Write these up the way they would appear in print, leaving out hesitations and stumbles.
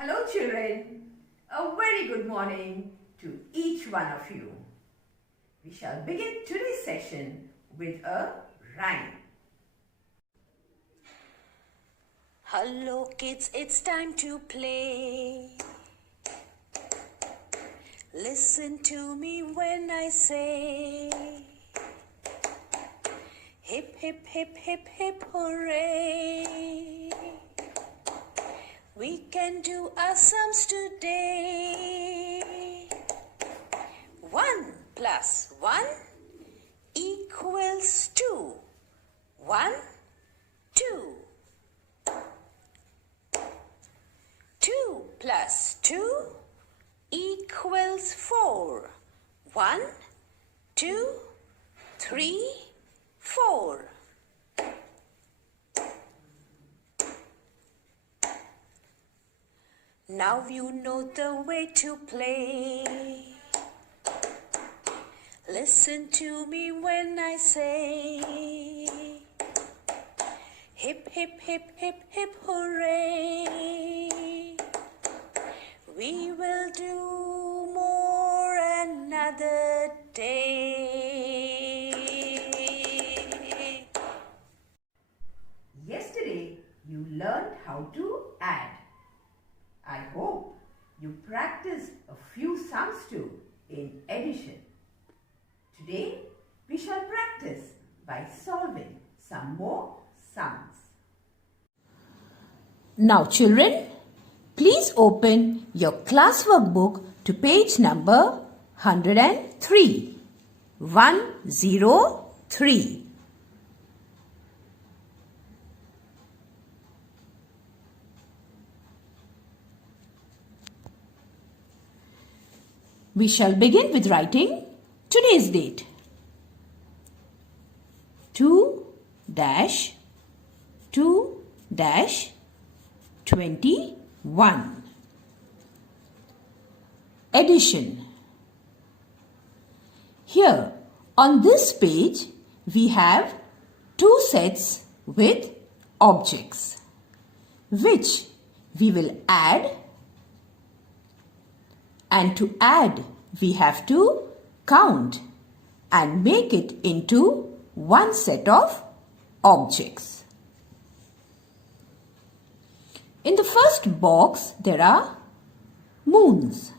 Hello children, a very good morning to each one of you. We shall begin today's session with a rhyme. Hello kids, it's time to play. Listen to me when I say hip, hip, hip, hip, hip, hooray. We can do our sums today. 1 plus 1 equals 2. 1, 2. 2 plus 2 equals 4. 1, 2, 3, 4. Now you know the way to play. Listen to me when I say hip, hip, hip, hip, hip, hooray. We will do more another day. Yesterday you learned how to add. I hope you practiced a few sums too in addition. Today we shall practice by solving some more sums. Now children, please open your classwork book to page number 103. 103. We shall begin with writing today's date. 2-2-21. Addition. Here on this page we have two sets with objects which we will add, and to add we have to count and make it into one set of objects. In the first box there are moons,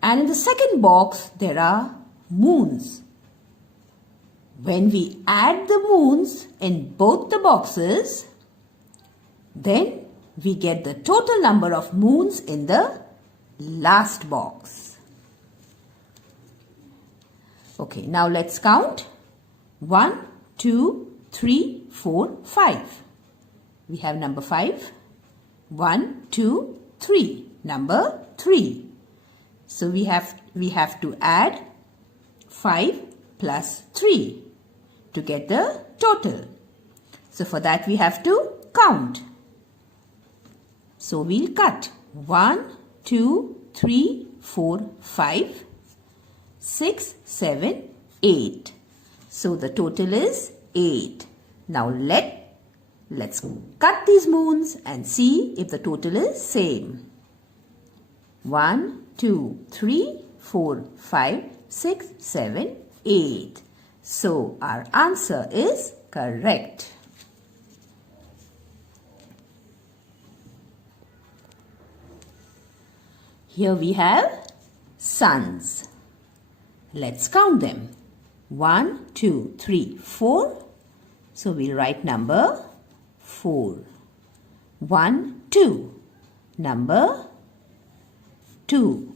and in the second box there are moons. When we add the moons in both the boxes, then we get the total number of moons in the last box. Okay, now let's count. 1, 2, 3, 4, 5. We have number 5. 1, 2, 3. Number 3. So we have to add 5 plus 3 to get the total. So for that we have to count. So we'll cut 1, 2, 3, 4, 5, 6, 7, 8. So the total is 8. Now let's cut these moons and see if the total is same. 1, 2, 3, 4, 5, 6, 7, 8. So our answer is correct. Here we have suns. Let's count them. 1, 2, 3, 4. So we'll write number 4. 1, 2. Number 2.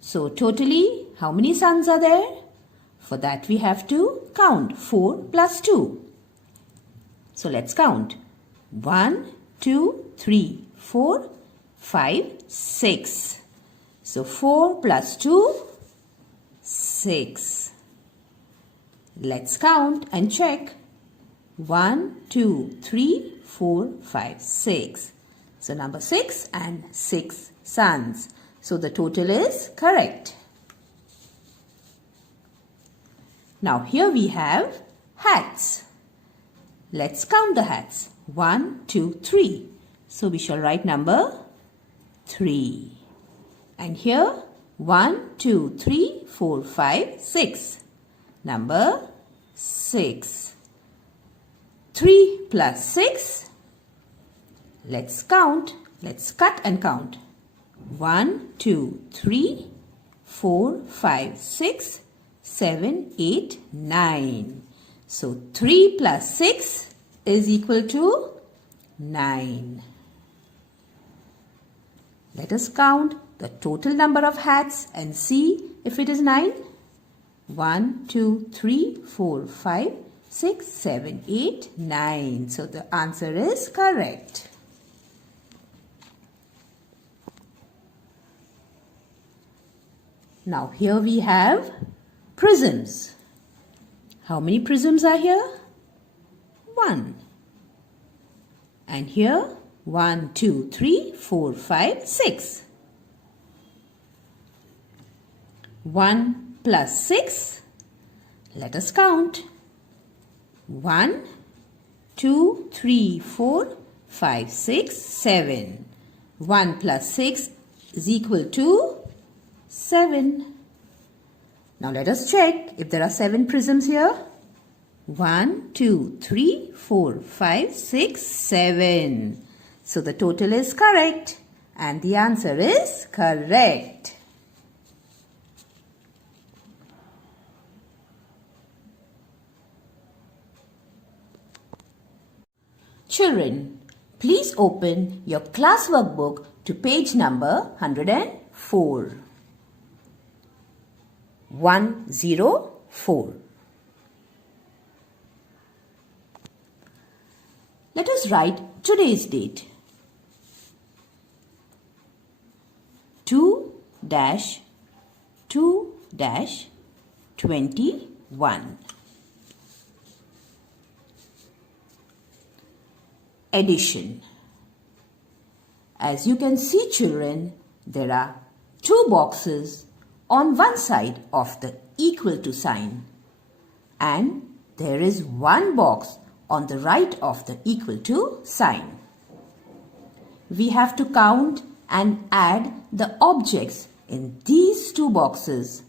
So totally how many suns are there? For that we have to count 4 plus 2. So let's count. 1, 2, 3, 4, 5, 6. So 4 plus 2, 6. Let's count and check. 1, 2, 3, 4, 5, 6. So number 6 and 6 suns. So the total is correct. Now here we have hats. Let's count the hats. 1, 2, 3. So we shall write number 3. And here 1, 2, 3, 4, 5, 6. Number 6. 3 plus 6. Let's count. Let's cut and count. 1, 2, 3, 4, 5, 6, 7, 8, 9. So 3 plus 6 is equal to 9. Let us count the total number of hats and see if it is 9. 1, 2, 3, 4, 5, 6, 7, 8, 9. So the answer is correct. Now here we have prisms. How many prisms are here? 1. And here 1, 2, 3, 4, 5, 6. 1 plus 6. Let us count. 1, 2, 3, 4, 5, 6, 7. 1 plus 6 is equal to 7. Now let us check if there are 7 prisms here. 1, 2, 3, 4, 5, 6, 7. So the total is correct and the answer is correct. Children, please open your class workbook to page number 104. 104. Let us write today's date. 2-2-21. Addition. As you can see, children, there are 2 boxes on one side of the equal to sign and there is 1 box on the right of the equal to sign. We have to count and add the objects in these 2 boxes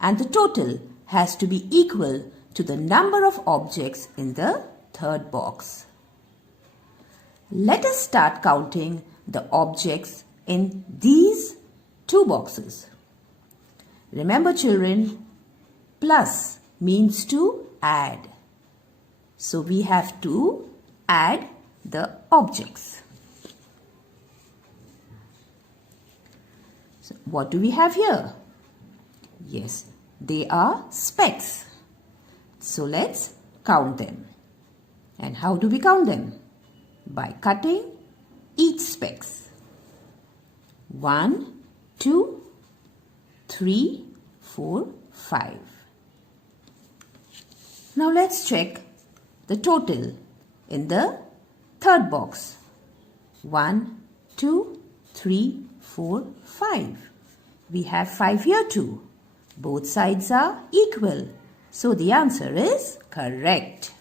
and the total has to be equal to the number of objects in the 3rd box. Let us start counting the objects in these 2 boxes. Remember, children, plus means to add. So we have to add the objects. So what do we have here? Yes, they are specks. So let's count them. And how do we count them? By cutting each specks. 1, 2, 3, 4, 5. Now let's check the total in the 3rd box. 1, 2, 3, 4, 5. We have 5 here too. Both sides are equal. So the answer is correct.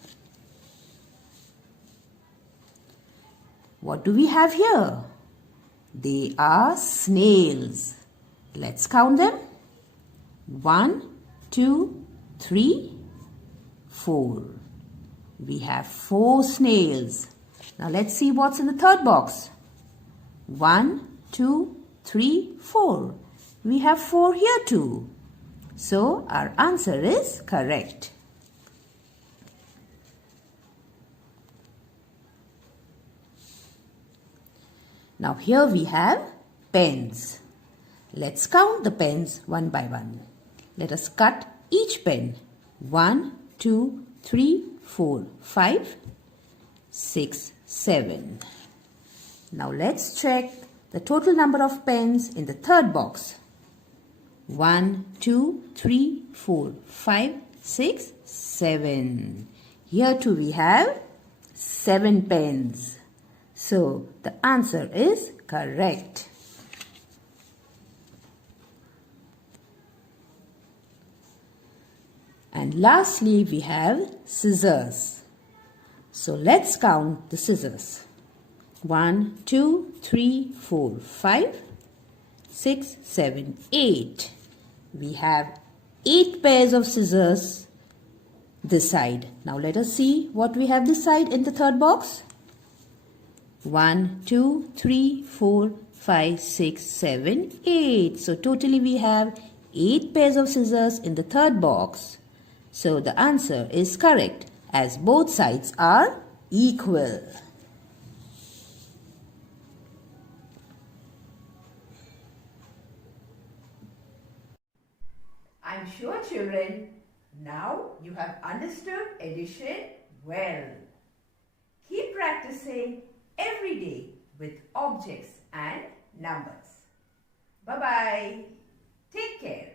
What do we have here? They are snails. Let's count them. 1, 2, 3, 4. We have 4 snails. Now let's see what's in the 3rd box. 1, 2, 3, 4. We have 4 here too. So our answer is correct. Now here we have pens. Let's count the pens one by one. Let us cut each pen. 1, 2, 3, 4, 5, 6, 7. Now let's check the total number of pens in the 3rd box. 1, 2, 3, 4, 5, 6, 7. Here too we have 7 pens. So the answer is correct. And lastly we have scissors. So let's count the scissors. 1, 2, 3, 4, 5, 6, 7, 8. We have 8 pairs of scissors this side. Now let us see what we have this side in the third box. 1, 2, 3, 4, 5, 6, 7, 8. So totally we have 8 pairs of scissors in the third box. So the answer is correct as both sides are equal. I'm sure, children, now you have understood addition well. Keep practicing every day with objects and numbers. Bye-bye. Take care.